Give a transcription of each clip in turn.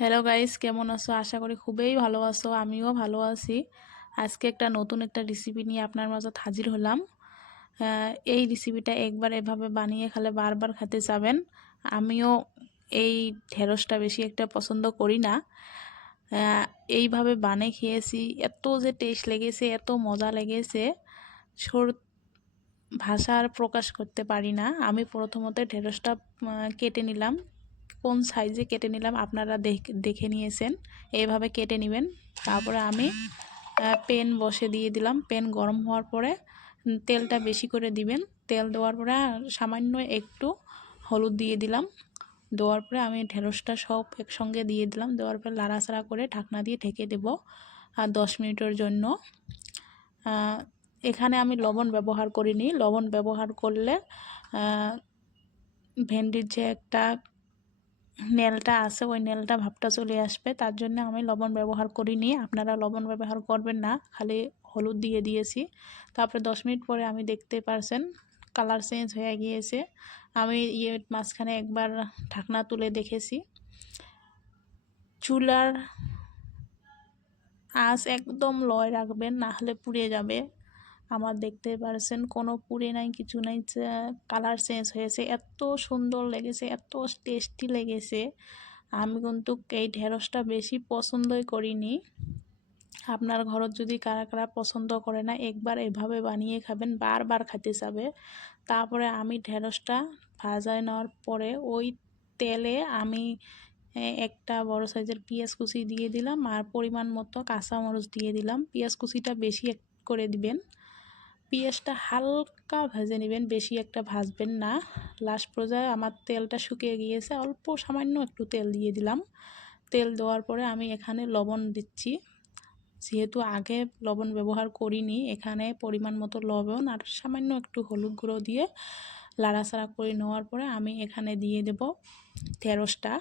Hello guys, কেমন আছো? আশা করি খুবই ভালো আছো। আমিও ভালো আছি। আজকে একটা নতুন রেসিপি নিয়ে আপনার মাঝে হাজির হলাম। এই রেসিপিটা একবার এভাবে বানিয়ে খেলে বারবার খেতে চাবেন। আমিও এই ঢেঁড়সটা বেশি একটা পছন্দ করি না। আহ, এইভাবে বানিয়ে খেয়েছি, এত যে টেস্ট লেগেছে, এত মজা লেগেছে, সর ভাষা আর প্রকাশ করতে পারি না। আমি প্রথমত ঢেঁড়সটা কেটে নিলাম। কোন সাইজে কেটে নিলাম আপনারা দেখে নিয়েছেন। এইভাবে কেটে নেবেন। তারপরে আমি প্যান বসে দিয়ে দিলাম। প্যান গরম হওয়ার পরে তেলটা বেশি করে দিবেন। তেল দেওয়ার পরে সামান্য একটু হলুদ দিয়ে দিলাম। দেওয়ার পরে আমি ঢেঁড়সটা সব একসঙ্গে দিয়ে দিলাম। দেওয়ার পরে লাড়াচাড়া করে ঢাকনা দিয়ে ঢেকে দেব 10 মিনিটের জন্য। এখানে আমি লবণ ব্যবহার করিনি। লবণ ব্যবহার করলে ভেন্ডির যে একটা নেলটা আছে, ওই নেলটা ভাবটা চলে আসবে। তার জন্য আমি লবণ ব্যবহার করিনি। আপনারা লবণ ব্যবহার করবেন না, খালি হলুদ দিয়ে দিয়েছি। তারপরে 10 মিনিট পরে আমি দেখতে পারছেন কালার চেঞ্জ হয়ে গিয়েছে। আমি মাঝখানে একবার ঢাকনা তুলে দেখেছি। চুলার আঁচ একদম লয় রাখবেন, না হলে পুড়ে যাবে। আমার দেখতে পারছেন কোনো পুড়ে নাই, কিছু নাই, কালার চেঞ্জ হয়েছে। এত সুন্দর লেগেছে, এত টেস্টি লেগেছে। আমি কিন্তু এই ঢেঁড়সটা বেশি পছন্দই করিনি। আপনার ঘরত যদি কারা কারা পছন্দ করে না, একবার এভাবে বানিয়ে খাবেন, বারবার খেতে যাবে। তারপরে আমি ঢেঁড়সটা ভাজায় নেওয়ার পরে ওই তেলে আমি একটা বড় সাইজের পেঁয়াজ কুচি দিয়ে দিলাম আর পরিমাণ মতো কাঁচামরিচ দিয়ে দিলাম। পেঁয়াজ কুচিটা বেশি করে দিবেন। পেঁয়াজটা হালকা ভেজে নেবেন, বেশি একটা ভাজবেন না। লাস্ট পর্যায়ে আমার তেলটা শুকিয়ে গিয়েছে, অল্প সামান্য একটু তেল দিয়ে দিলাম। তেল দেওয়ার পরে আমি এখানে লবণ দিচ্ছি। যেহেতু আগে লবণ ব্যবহার করিনি, এখানে পরিমাণ মতো লবণ আর সামান্য একটু হলুদ গুঁড়ো দিয়ে লাড়াচাড়া করে নেওয়ার পরে আমি এখানে দিয়ে দেব ঢেঁড়সটা।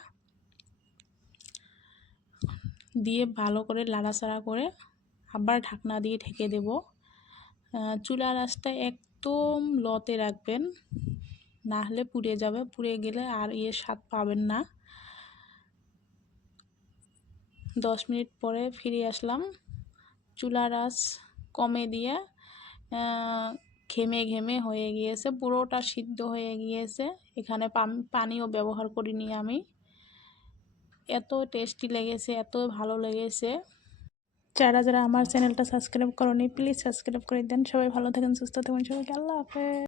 দিয়ে ভালো করে লাড়াচাড়া করে আবার ঢাকনা দিয়ে ঢেকে দেব। চুলার আঁচটা একদম লতে রাখবেন, না হলে পুড়ে যাবে। পুড়ে গেলে আর স্বাদ পাবেন না। 10 মিনিট পরে ফিরে আসলাম। চুলার আঁচ কমে দিয়ে ঘেমে ঘেমে হয়ে গিয়েছে, পুরোটা সিদ্ধ হয়ে গিয়েছে। এখানে পানিও ব্যবহার করিনি আমি। এত টেস্টি লেগেছে, এত ভালো লেগেছে। যারা যারা আমার চ্যানেলটা সাবস্ক্রাইব করনি, প্লিজ সাবস্ক্রাইব করে দেন। সবাই ভালো থাকেন, সুস্থ থাকেন। সবাইকে আল্লাহ হাফেজ।